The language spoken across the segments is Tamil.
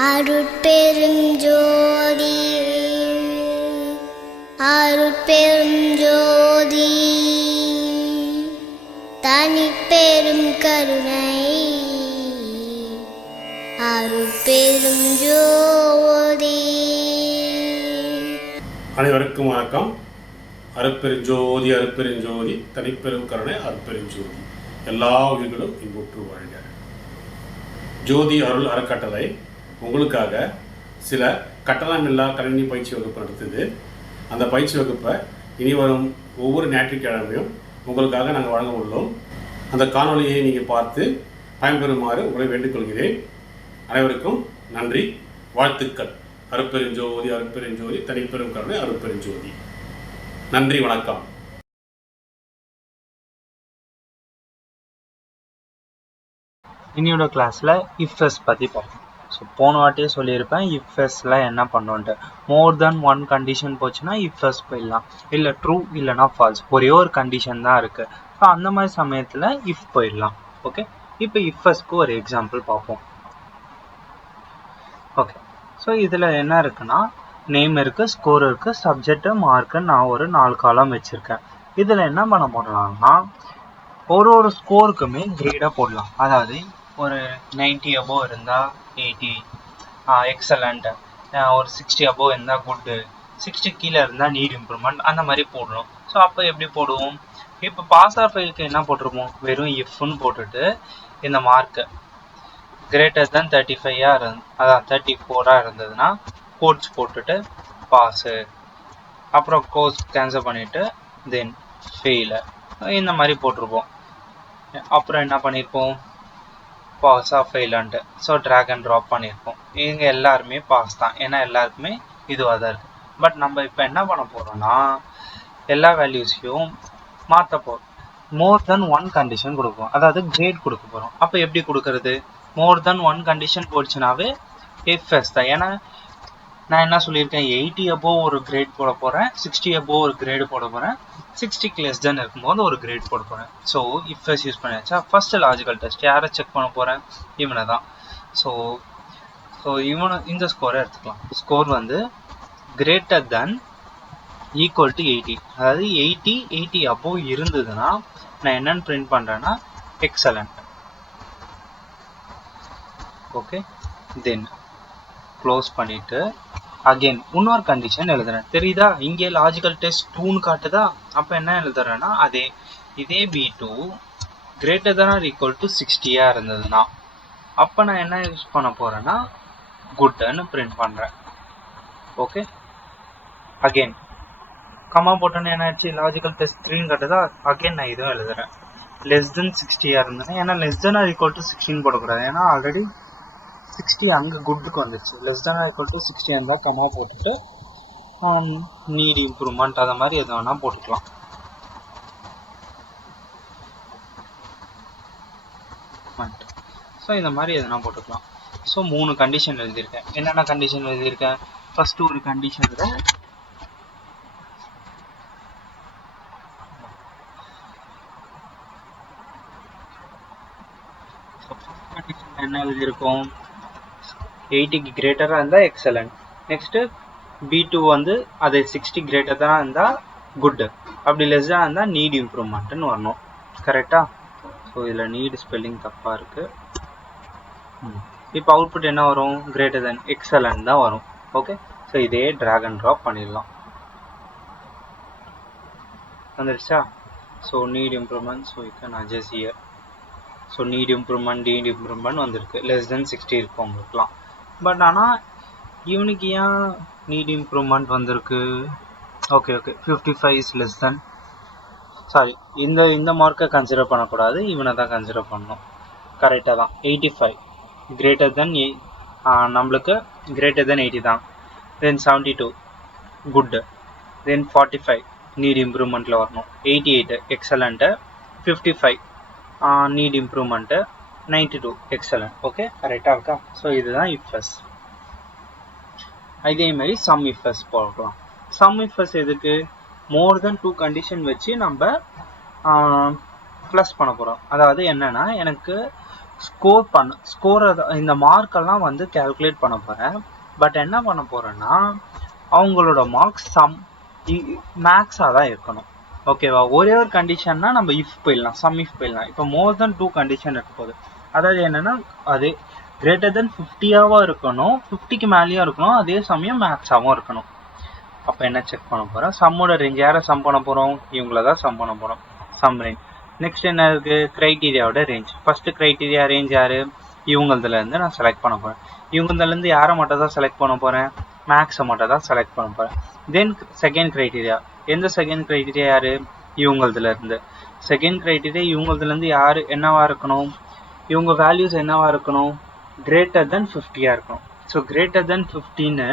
அருட்பெருஞ்சோதி அருட்பெருஞ்சோதி தனிப்பெரும் கருணை அருட்பெருஞ்சோதி அனைவருக்கும் வணக்கம். அருப்பெருஞ்சோதி அருப்பெருஞ்சோதி தனிப்பெரும் கருணை அருப்பெருஞ்சோதி எல்லா உயிர்களும் இன்புற்று வாழ்க. ஜோதி அருள் அறக்கட்டளை உங்களுக்காக சில கட்டணமில்லா கணினி பயிற்சி வகுப்பு நடத்துது. அந்த பயிற்சி வகுப்பை இனி வரும் ஒவ்வொரு ஞாயிற்றுக்கிழமையும் உங்களுக்காக நாங்கள் வழங்க உள்ளோம். அந்த காணொளியை நீங்கள் பார்த்து பயன்பெறுமாறு உங்களை வேண்டிக்கொள்கிறேன் அனைவருக்கும் நன்றி. வாழ்த்துக்கள். அருப்பெருஞ்சோதி அருப்பெருஞ்சோதி தனிப்பெரும் கருணை அருப்பெருஞ்சோதி நன்றி வணக்கம். இன்னியோட கிளாஸில் இஃப்எஸ் பற்றி பார்ப்போம். ஸோ போன வாட்டியே சொல்லியிருப்பேன் இஃப்எஸ்ல என்ன பண்ணோன்ட்டு. மோர் தென் ஒன் கண்டிஷன் போச்சுன்னா இஃப்எஸ் போயிடலாம். இல்லை ட்ரூ இல்லைனா ஃபால்ஸ் ஒரே ஒரு கண்டிஷன் தான் இருக்குது ஸோ அந்த மாதிரி சமயத்தில் இஃப் போயிடலாம். ஓகே இப்போ இஃப்எஸ்க்கு ஒரு எக்ஸாம்பிள் பார்ப்போம். ஓகே ஸோ இதில் என்ன இருக்குன்னா நேம் இருக்குது ஸ்கோர் இருக்குது சப்ஜெக்ட் மார்க்கு நான் ஒரு நாலு காலம் வச்சுருக்கேன். இதில் என்ன பண்ண போடலாம்னா ஒரு ஒரு ஸ்கோருக்குமே கிரேடாக போடலாம். அதாவது ஒரு நைன்ட்டி அபோவ் இருந்தால் எயிட்டி எக்ஸலண்ட் ஒரு சிக்ஸ்டி அபோவ் இருந்தால் குட்டு சிக்ஸ்டி கீழே இருந்தால் நீட் இம்ப்ரூவ்மெண்ட் அந்த மாதிரி போடணும். ஸோ அப்போ எப்படி போடுவோம்? இப்போ பாஸ் ஆர் ஃபெயிலுக்கு என்ன போட்டிருப்போம்? வெறும் இஃப்னு போட்டுட்டு இந்த மார்க்கு கிரேட்டர் தென் தேர்ட்டி ஃபைவாக இருந்து அதான் தேர்ட்டி ஃபோராக இருந்ததுன்னா கோட்ஸ் போட்டுட்டு பாஸு அப்புறம் கோர்ஸ் கேன்சல் பண்ணிவிட்டு தென் ஃபெயிலு இந்த மாதிரி போட்டிருப்போம். அப்புறம் என்ன பண்ணியிருப்போம் பாஸாக ஃபெயிலான்ட்டு ஸோ ட்ராக் அண்ட் ட்ராப் பண்ணியிருக்கோம் இவங்க எல்லாருமே பாஸ் தான். ஏன்னா எல்லாருக்குமே இதுவாக தான் இருக்குது பட் நம்ம இப்போ என்ன பண்ண போகிறோம்னா எல்லா வேல்யூஸையும் மாற்ற போகிறோம் மோர் தென் ஒன் கண்டிஷன் கொடுப்போம். அதாவது கிரேட் கொடுக்க போகிறோம் அப்போ எப்படி கொடுக்கறது? மோர் தென் ஒன் கண்டிஷன் போச்சுனாவே எஃப்எஸ் தான். ஏன்னா நான் என்ன சொல்லியிருக்கேன் எயிட்டி அபோவ் ஒரு கிரேட் போட போகிறேன் சிக்ஸ்டி அபோவ் ஒரு கிரேடு போட போகிறேன் சிக்ஸ்டிக்கு லெஸ் தென் இருக்கும்போது ஒரு கிரேட் போட போகிறேன் ஸோ இஃப்எஸ் யூஸ் பண்ணியாச்சா ஃபர்ஸ்ட் லாஜிக்கல் டெஸ்ட் யாரை செக் பண்ண போகிறேன் இவனை தான். ஸோ ஸோ இவனை இந்த ஸ்கோரை எடுத்துக்கலாம். ஸ்கோர் வந்து greater than equal to eighty அதாவது எயிட்டி எயிட்டி அபோவ் இருந்ததுன்னா நான் என்னன்னு பிரிண்ட் பண்ணுறேன்னா எக்ஸலண்ட் ஓகே தென் க்ளோஸ் பண்ணிவிட்டு அகைன் இன்னொரு கண்டிஷன் எழுதுறேன். தெரியுதா? இங்கே லாஜிக்கல் டெஸ்ட் டூன்னு காட்டுதா? அப்போ என்ன எழுதுறேன்னா அதே இதே B two greater than or equal to சிக்ஸ்டியாக இருந்ததுன்னா அப்போ நான் என்ன யூஸ் பண்ண போகிறேன்னா குட்டன்னு பிரிண்ட் பண்ணுறேன் ஓகே அகைன் கம்மா போட்டோன்னு என்னாச்சு லாஜிக்கல் டெஸ்ட் த்ரீன்னு காட்டுதா? அகைன் நான் இதுவும் எழுதுறேன். லெஸ் தென் சிக்ஸ்டியாக இருந்ததுன்னா ஏன்னா less than or equal to சிக்ஸ்டின்னு போடக்கூடாது. ஏன்னா ஆல்ரெடி சிக்ஸ்டி அங்கே குட்டுக்கு வந்துச்சு. Less than equal to sixty இருந்தால் கம்மா போட்டுட்டு நீட் இம்ப்ரூவ்மெண்ட் அதை மாதிரி எது வேணால் போட்டுக்கலாம். ஸோ இந்த மாதிரி எதுனா போட்டுக்கலாம். ஸோ மூணு கண்டிஷன் எழுதியிருக்கேன். என்னென்ன கண்டிஷன் எழுதியிருக்கேன்? ஃபஸ்ட்டு ஒரு கண்டிஷனில் என்ன எழுதியிருக்கோம்? எயிட்டிக்கு கிரேட்டராக இருந்தால் எக்ஸலண்ட் நெக்ஸ்ட்டு பி டூ வந்து அது சிக்ஸ்டி கிரேட்டராக இருந்தால் குட்டு அப்படி லெஸ்ஸாக இருந்தால் நீட் இம்ப்ரூவ்மெண்ட்டுன்னு வரணும். கரெக்டாக ஸோ இதில் நீட் ஸ்பெல்லிங் தப்பாக இருக்குது இப்போ அவுட்புட் என்ன வரும்? கிரேட்டர் தென் எக்ஸலண்ட் தான் வரும். ஓகே ஸோ இதே ட்ராக் அண்ட் ட்ராப் பண்ணிடலாம். வந்துடுச்சா so need improvement so you can adjust here so need improvement need improvement வந்திருக்கு. லெஸ் தென் சிக்ஸ்டி இருக்கும் உங்களுக்குலாம் பட் ஆனால் இவனுக்கு ஏன் நீட் இம்ப்ரூவ்மெண்ட் வந்திருக்கு? Okay okay fifty five is less than sorry இந்த இந்த மார்க்கை கன்சிடர் பண்ணக்கூடாது. இவனை தான் கன்சிடர் பண்ணணும். கரெக்டாக தான். எயிட்டி ஃபைவ் கிரேட்டர் தென் நம்மளுக்கு கிரேட்டர் தென் எயிட்டி தான். Than seventy two good than forty five need இம்ப்ரூவ்மெண்ட்டில் வரணும். Eighty eight excellent fifty five need improvement ninety two excellent okay கரெக்டாக இருக்கா? ஸோ இதுதான் இஃபஸ் இதே மாதிரி சம் இஃப்எஸ் போகலாம் சம் இஃப்எஸ் எதுக்கு? மோர் தென் டூ கண்டிஷன் வச்சு நம்ம ப்ளஸ் பண்ண போகிறோம் அதாவது என்னன்னா எனக்கு ஸ்கோர் பண்ண ஸ்கோர் இந்த மார்க்கெல்லாம் வந்து கால்குலேட் பண்ண போகிறேன் பட் என்ன பண்ண போகிறேன்னா அவங்களோட மார்க்ஸ் சம் மேக்ஸாக தான் இருக்கணும். ஓகேவா ஒரே ஒரு கண்டிஷன்னா நம்ம இஃப் போயிடலாம். சம் இஃப் போயிடலாம். இப்போ மோர் தென் டூ கண்டிஷன் இருக்க போகுது. அதாவது என்னன்னா அது கிரேட்டர் தென் ஃபிஃப்டியாகவும் இருக்கணும் ஃபிஃப்டிக்கு மேலேயும் இருக்கணும் அதே சமயம் மேக்ஸாகவும் இருக்கணும். அப்போ என்ன செக் பண்ண போகிறோம் சம்மோட ரேஞ்ச் யாரை சம் பண்ண போகிறோம் இவங்கள தான் சம் பண்ண போகிறோம் சம் ரேஞ்ச் நெக்ஸ்ட் என்ன இருக்குது க்ரைட்டீரியாவோட ரேஞ்ச் ஃபஸ்ட்டு க்ரைட்டீரியா ரேஞ்ச் யார்? இவங்களதுல இருந்து நான் செலக்ட் பண்ண போறேன். இவங்களதுல இருந்து யாரை மட்டும் தான் செலக்ட் பண்ண போறேன்? மேக்ஸை மட்டும் தான் செலக்ட் பண்ண போறேன். தென் செகண்ட் க்ரைட்டீரியா எந்த செகண்ட் க்ரைட்டீரியா யார்? இவங்களதுல இருந்து. செகண்ட் க்ரைட்டீரியா இவங்களதுலேருந்து யார் என்னவாக என்னவா இருக்கணும்? இவங்க வேல்யூஸ் என்னவா இருக்கணும்? கிரேட்டர் தென் ஃபிஃப்டியா இருக்கணும். ஸோ கிரேட்டர் தென் ஃபிஃப்டின்னு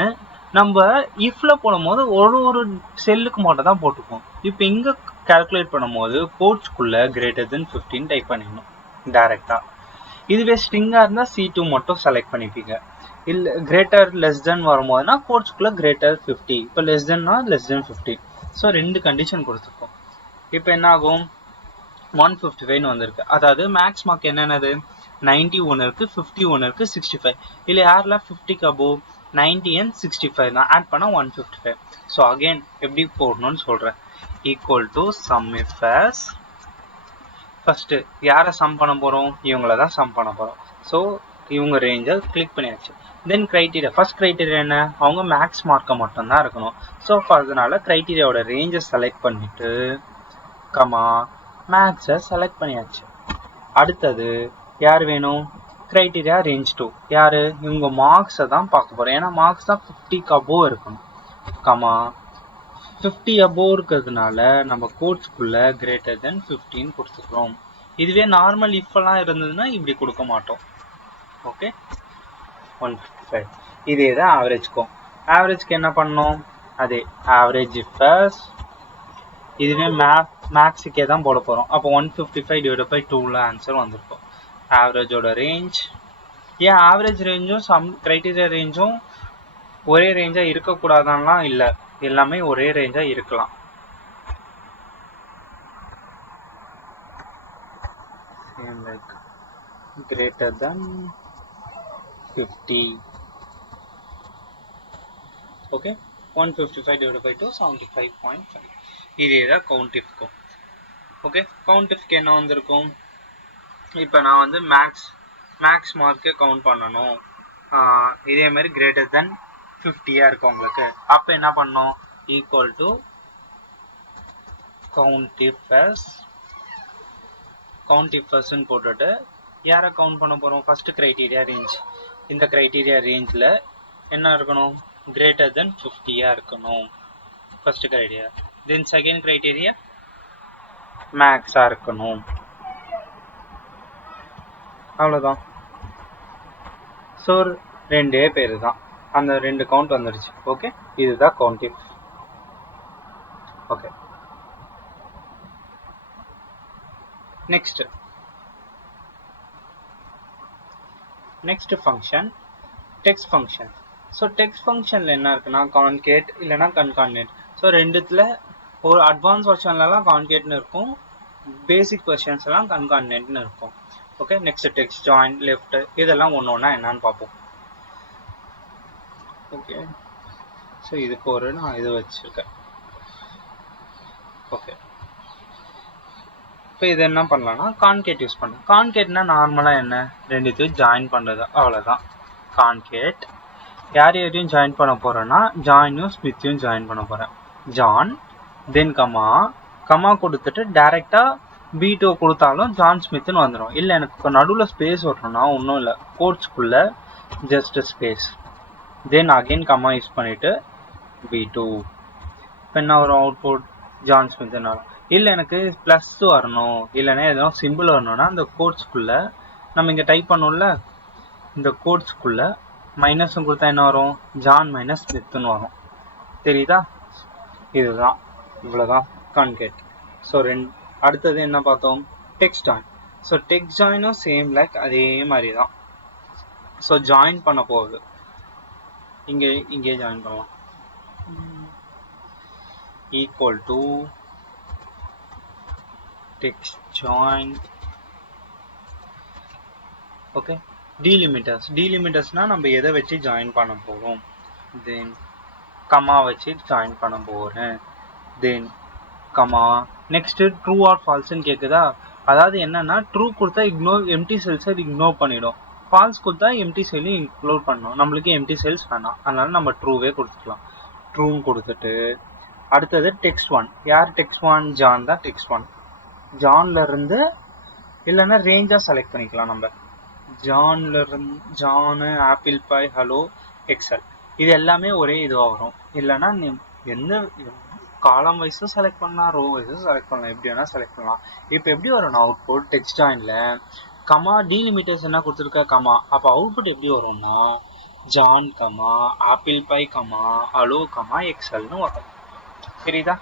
நம்ம இஃப்ல போடும்போது ஒரு ஒரு செல்லுக்கு மட்டும் தான் போட்டுப்போம் இப்போ இங்க கால்குலேட் பண்ணும்போது கோட்ஸ்க்குள்ள கிரேட்டர் தென் ஃபிஃப்டின் டைப் பண்ணிடணும் டைரக்டா இதுவே ஸ்ட்ரிங்காக இருந்தால் சி டூ மட்டும் செலக்ட் பண்ணிப்பீங்க. இல்லை கிரேட்டர் லெஸ் தென் வரும்போதுனா கோட்ஸ்க்குள்ள கிரேட்டர் ஃபிஃப்டி இப்போ லெஸ் தென்னா லெஸ் தென் ஃபிஃப்டி ஸோ ரெண்டு கண்டிஷன் கொடுத்துருக்கோம். இப்போ என்ன ஆகும் ஒன் ஃபிஃப்டி ஃபைவ்னு வந்திருக்கு. அதாவது மேக்ஸ் மார்க் என்னென்னது? நைன்டி ஒன் இருக்கு ஃபிஃப்டி ஒன் இருக்கு சிக்ஸ்டி ஃபைவ் இல்லை யாரில்? ஃபிஃப்டிக்கு above ninety and sixty five தான். ஆட் பண்ணால் one fifty five so again எப்படி போடணும்னு சொல்கிறேன் equal to sum if first யாரை சம் பண்ண போகிறோம் இவங்கள தான் சம் பண்ண போகிறோம் ஸோ இவங்க ரேஞ்சை கிளிக் பண்ணியாச்சு. தென் க்ரைட்டீரியா ஃபர்ஸ்ட் க்ரைட்டீரியா என்ன? அவங்க மேக்ஸ் மார்க்கை மட்டும்தான் இருக்கணும். ஸோ அதனால க்ரைட்டீரியாவோட ரேஞ்சை செலக்ட் பண்ணிட்டு கமா மேக்ஸை செலக்ட் பண்ணியாச்சு. அடுத்தது யார் வேணும்? க்ரைட்டீரியா ரேஞ்ச் டூ யார்? இவங்க மார்க்ஸை தான் பார்க்க போகிறோம் ஏன்னா மார்க்ஸ் தான் ஃபிஃப்டிக்கு அபோவ் இருக்கணும். கமா ஃபிஃப்டி அபோவ் இருக்கிறதுனால நம்ம கோட்ஸ்க்குள்ள கிரேட்டர் தென் ஃபிஃப்டின்னு கொடுத்துக்கிறோம். இதுவே நார்மல் இஃபெல்லாம் இருந்ததுன்னா இப்படி கொடுக்க மாட்டோம். ஓகே ஒன் ஃபிஃப்டி ஃபைவ் இதே தான் ஆவரேஜ்க்கும் ஆவரேஜ்க்கு என்ன பண்ணோம் அதே ஆவரேஜ் இஃபஸ் இதுவே மேப் மேக்ஸுக்கே தான் போட போகிறோம் அப்போ one fifty five divide by டூவில் ஆன்சர் வந்திருக்கும். ஆவரேஜோட ரேஞ்ச் ஏன் ஆவரேஜ் ரேஞ்சும் சம் க்ரைட்டீரியா ரேஞ்சும் ஒரே ரேஞ்சாக இருக்கக்கூடாதான்லாம் இல்லை. எல்லாமே ஒரே ரேஞ்சாக இருக்கலாம். Same like greater than 50 okay? One fifty five divide by two seventy five point five இதே தான் கவுண்டிஃப்க்கும் ஓகே கவுண்டிஃப்க்கு என்ன வந்திருக்கும்? இப்போ நான் வந்து மேக்ஸ் மேக்ஸ் மார்க்கே கவுண்ட் பண்ணணும். இதே மாதிரி கிரேட்டர் தென் ஃபிஃப்டியாக இருக்கும் உங்களுக்கு. அப்போ என்ன பண்ணோம் ஈக்குவல் டு கவுண்ட் கவுண்டிஃபஸ்ன்னு போட்டுட்டு யாரை கவுண்ட் பண்ண போகிறோம் ஃபஸ்ட்டு க்ரைட்டீரியா ரேஞ்ச் இந்த க்ரைட்டீரியா ரேஞ்சில் என்ன இருக்கணும்? கிரேட்டர் தென் ஃபிஃப்டியாக இருக்கணும். First criteria then second criteria மேக்ஸாக இருக்கணும். அவ்வளோதான் ஸோ ரெண்டே பேர் தான் அந்த ரெண்டு கவுண்ட் வந்துடுச்சு ஓகே இதுதான் count if okay next next function text function so text ஃபங்க்ஷனில் என்ன இருக்குன்னா கான்கேட் இல்லைனா கன்கான்கேட் ஸோ ரெண்டுத்தில் ஒரு அட்வான்ஸ் வெர்ஷன்லலாம் கான்கேட்னு இருக்கும். பேசிக் வெர்ஷன்ஸ்லாம் கன்கான்கேட்னு இருக்கும். Okay next text join left இதெல்லாம் ஒன்று ஒன்றா என்னன்னு பார்ப்போம். ஓகே ஸோ இதுக்கு ஒரு நான் இது வச்சுருக்கேன். ஓகே இப்போ இது என்ன பண்ணலாம்னா கான்கேட் யூஸ் பண்ணலாம். கான்கேட்னா நார்மலாக என்ன? ரெண்டுத்தையும் ஜாயின் பண்ணுறது அவ்வளோதான் கான்கேட் யார் யாரையும் ஜாயின் பண்ண போகிறேன்னா ஜாயினும் ஸ்மித்தையும் ஜாயின் பண்ண போகிறேன் ஜான் தென் கமா. கமா கொடுத்துட்டு டேரெக்டாக பி டூ கொடுத்தாலும் ஜான் ஸ்மித்னு வந்துடும் இல்லை எனக்கு நடுவில் ஸ்பேஸ் வரணும்னா ஒன்றும் இல்லை. கோட்ஸ்க்குள்ளே just space then again comma use பண்ணிவிட்டு பி டூ இப்போ என்ன வரும் அவுட்புட் ஜான் ஸ்மித்னு வரும் இல்லை எனக்கு ப்ளஸ் வரணும். இல்லைன்னா எதுவும் சிம்பிள் வரணும்னா அந்த கோட்ஸ்க்குள்ளே நம்ம இங்கே டைப் பண்ணோம்ல இந்த கோட்ஸ்க்குள்ளே மைனஸும் கொடுத்தா என்ன வரும்? ஜான் மைனஸ் ஸ்மித்னு வரும். தெரியுதா? இதுதான். இவ்வளோதான் கான்கேட் ஸோ ரெண்டு அடுத்தது என்ன பார்த்தோம்? டெக்ஸ்ட் ஜாயின் ஸோ டெக்ஸ்ட் ஜாயினும் சேம் லைக் அதே மாதிரி தான் ஸோ ஜாயின் பண்ண போகுது. இங்கே இங்கே ஜாயின் பண்ணலாம். Equal to text join okay delimiters டீலிமிட்டர்ஸ்னால் நம்ம எதை வச்சு ஜாயின் பண்ண போகிறோம் தென் கமா வச்சு ஜாயின் பண்ண போகிறேன் then comma next true or ஃபால்ஸ்ன்னு கேட்குதா அதாவது என்னன்னா ட்ரூ கொடுத்தா இக்னோர் எம்டி செல்ஸை இக்னோர் பண்ணிடும். ஃபால்ஸ் கொடுத்தா எம்டி செல்லையும் இன்க்ளூட் பண்ணணும் நம்மளுக்கு எம்டி செல்ஸ் வேணாம். அதனால நம்ம ட்ரூவே கொடுத்துக்கலாம். ட்ரூன்னு கொடுத்துட்டு அடுத்தது டெக்ஸ்ட் ஒன் யார் டெக்ஸ்ட் ஒன் ஜான் தான் டெக்ஸ்ட் ஒன் ஜான்ல இருந்து இல்லைன்னா ரேஞ்சாக செலக்ட் பண்ணிக்கலாம் நம்ம. ஜான்ல இருந்து John apple pie hello Excel. இது எல்லாமே ஒரே இதுவாக வரும். இல்லைன்னா நீ எந்த காலம் வைஸும் செலக்ட் பண்ணலாம் ரோ வைஸும் செலக்ட் பண்ணலாம். எப்படி வேணால் செலக்ட் பண்ணலாம். இப்போ எப்படி வரும்? அவுட்புட் டெக்ஸ்ட் ஜாயினில் கமா டீலிமிட்டர்ஸ் என்ன கொடுத்துருக்க கமா அப்போ அவுட்புட் எப்படி வரும்னா John comma apple pie comma hello comma எக்ஸல்னு வரும். சரிதா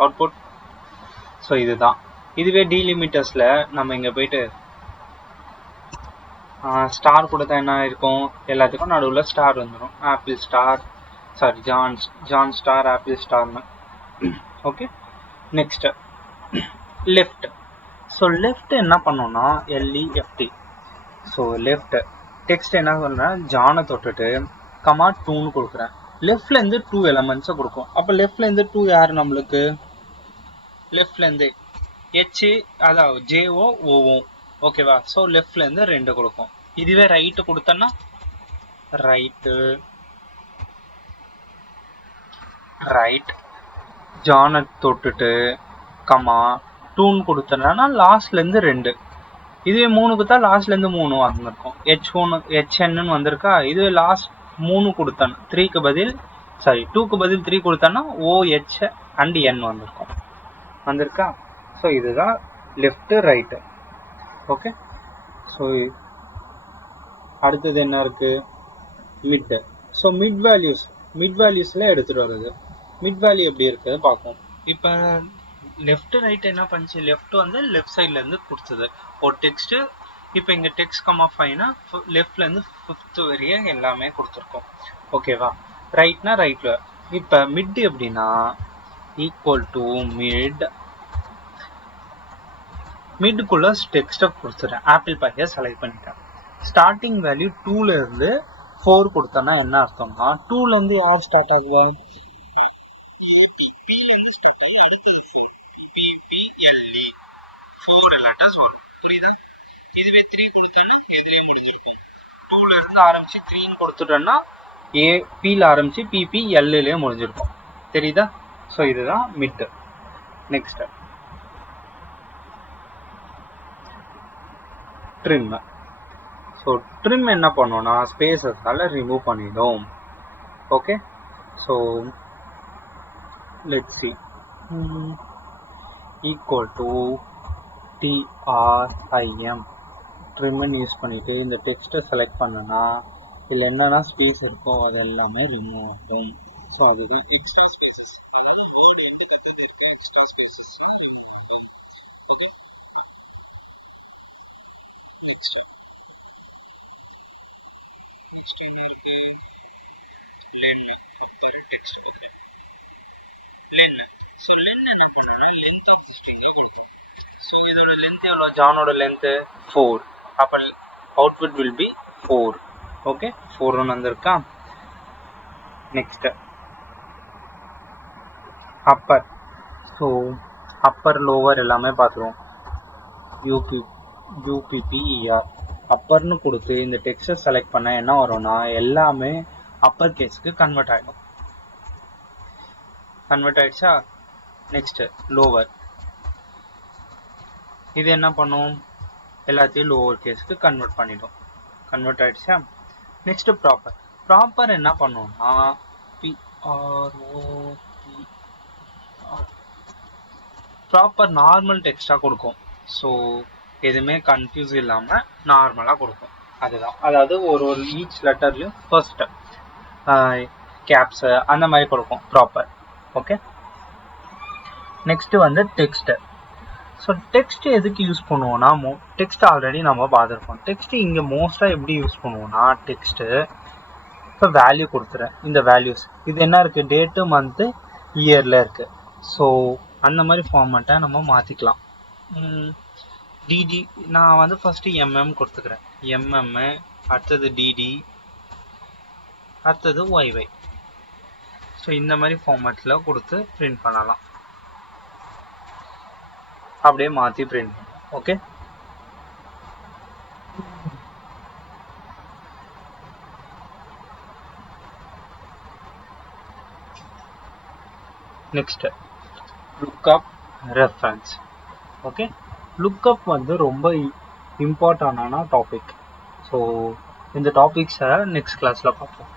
அவுட்புட் ஸோ இதுதான். இதுவே டீலிமிட்டர்ஸில் நம்ம இங்கே போயிட்டு ஸ்டார் கொடுத்தா என்ன இருக்கும்? எல்லாத்துக்கும் நடுவில் ஸ்டார் வந்துடும் apple star sorry John John star apple ஸ்டார்னு okay next left so left என்ன பண்ணோம்னா எல்இஎஃப்டி ஸோ லெஃப்ட் டெக்ஸ்ட் என்ன சொல்கிறேன் ஜானை தொட்டுட்டு கமா டூன்னு கொடுக்குறேன். லெஃப்ட்லேருந்து டூ எலமெண்ட்ஸை கொடுக்கும். அப்போ லெஃப்ட்லேருந்து டூ யார் நம்மளுக்கு? லெஃப்ட்லேருந்து ஹெச் அதாவது ஜேஓ ஓஓ ஓகேவா ஸோ லெஃப்ட்லேருந்து ரெண்டு கொடுக்கும். இதுவே ரைட்டு கொடுத்தோன்னா ரைட்டு ரைட் ஜானை தொட்டுட்டு கமா டூன் கொடுத்தனா லாஸ்ட்லேருந்து ரெண்டு. இதுவே மூணு கொடுத்தா லாஸ்ட்லேருந்து மூணு வந்திருக்கும். ஹெச் ஒன்று ஹெச்என்னு வந்திருக்கா? இதுவே லாஸ்ட் மூணு கொடுத்தேன். த்ரீக்கு பதில் சாரி டூக்கு பதில் த்ரீ கொடுத்தேன்னா ஓஹெச் அண்ட் என் வந்திருக்கும். வந்திருக்கா? ஸோ இதுதான் லெஃப்ட்டு ரைட்டு ஓகே ஸோ அடுத்தது என்ன இருக்குது mid so mid values mid வேல்யூஸில் எடுத்துகிட்டு வருது மிட் வேல்யூ எப்படி இருக்குது பார்ப்போம். இப்போ லெஃப்ட் ரைட் என்ன பண்ணுச்சு? லெஃப்ட் வந்து லெஃப்ட் சைட்லேருந்து கொடுத்தது ஒரு டெக்ஸ்ட்டு இப்போ இங்கே டெக்ஸ்ட் கம்மா ஃபைனா லெஃப்ட்லேருந்து ஃபிஃப்த் வரையும் எல்லாமே கொடுத்துருக்கோம். ஓகேவா ரைட்னா ரைட்டில் இப்போ மிட் எப்படின்னா ஈக்குவல் டு மிட் மிட்டுக்குள்ள டெக்ஸ்ட்டை கொடுத்துட்டேன் ஆப்பிள் பையை செலக்ட் பண்ணிட்டேன் ஸ்டார்டிங் வேல்யூ டூலருந்து ஃபோர் கொடுத்தோன்னா என்ன அர்த்தம்னா டூல இருந்து யார் ஸ்டார்ட் ஆகுவா புரியுதா? இதுவே த்ரீ கொடுத்தானே? எதிரே முடிஞ்சிருக்கும். டூல இருந்து ஆரம்பிச்சு த்ரீன்னு கொடுத்துட்டோம்னா ஏ பியில் ஆரம்பிச்சு பிபி எல்லுலயே முடிஞ்சிருக்கும். தெரியுதா? ஸோ இதுதான் mid next trim so trim என்ன பண்ணோன்னா ஸ்பேஸஸால் ரிமூவ் பண்ணிடும். Okay so let see equal to TRIM trim use பண்ணிவிட்டு இந்த டெக்ஸ்ட்டை செலக்ட் பண்ணனா இதில் என்னென்ன ஸ்பேஸ் இருக்கோ அது எல்லாமே ரிமூவ் ஆகும் ஸோ அது நெக்ஸ்ட் என்ன இருக்கு len text len so len என்ன பண்ணோம்னா லென்த் ஆஃப் ஸ்ட்ரிங்கை கொடுத்தோம் ஸோ இதோட லென்த் எவ்வளோ ஜானோட லென்த்து ஃபோர் அப்போ output will be four okay four ஒன்று வந்திருக்கா next upper so upper lower எல்லாமே பார்த்துருவோம் யூபி யூபிபிஇஆர் அப்பர்னு கொடுத்து இந்த டெக்ஸ்டர் செலக்ட் பண்ண என்ன வரும்னா எல்லாமே அப்பர் கேஸ்க்கு கன்வெர்ட் ஆகிடும் கன்வெர்ட் ஆயிடுச்சா? நெக்ஸ்ட் லோவர் இது என்ன பண்ணும்? எல்லாத்தையும் லோவர் கேஸ்க்கு கன்வெர்ட் பண்ணிடும். கன்வெர்ட் ஆயிடுச்சா? நெக்ஸ்ட் ப்ராப்பர் ப்ராப்பர் என்ன பண்ணும்னா ப்ராப்பர் நார்மல் டெக்ஸ்டாக கொடுக்கும். ஸோ எதுவுமே கன்ஃபியூஸ் இல்லாமல் நார்மலாக கொடுக்கும். அதுதான். அதாவது ஒரு ஒரு ஈச் லெட்டர்லையும் ஃபர்ஸ்ட் கேப்ஸு அந்த மாதிரி கொடுக்கும் ப்ராப்பர் ஓகே நெக்ஸ்ட் வந்து டெக்ஸ்ட் ஸோ டெக்ஸ்ட் எதுக்கு யூஸ் பண்ணுவோம்னா மோ டெக்ஸ்ட் ஆல்ரெடி நம்ம பார்த்துருப்போம். டெக்ஸ்ட் இங்கே மோஸ்ட்டாக எப்படி யூஸ் பண்ணுவோம்னா டெக்ஸ்ட்டு இப்போ வேல்யூ கொடுத்துறேன். இந்த வேல்யூஸ் இது என்ன இருக்குது டேட்டு மந்த்து இயரில் இருக்குது ஸோ அந்த மாதிரி ஃபார்மேட்டை நம்ம மாற்றிக்கலாம் டிடி நான் வந்து ஃபர்ஸ்ட் எம்எம் கொடுத்துக்கிறேன். எம்எம் அடுத்தது டிடி அடுத்தது ஒய்ஒய் ஸோ இந்த மாதிரி ஃபார்மேட்டில் கொடுத்து பிரிண்ட் பண்ணலாம். அப்படியே மாற்றி பிரிண்ட் பண்ணலாம். Okay next lookup reference okay lookup வந்து ரொம்ப இம்பார்ட்டண்டான டாபிக் ஸோ இந்த டாபிக்ஸை நெக்ஸ்ட் கிளாஸில் பார்ப்போம்.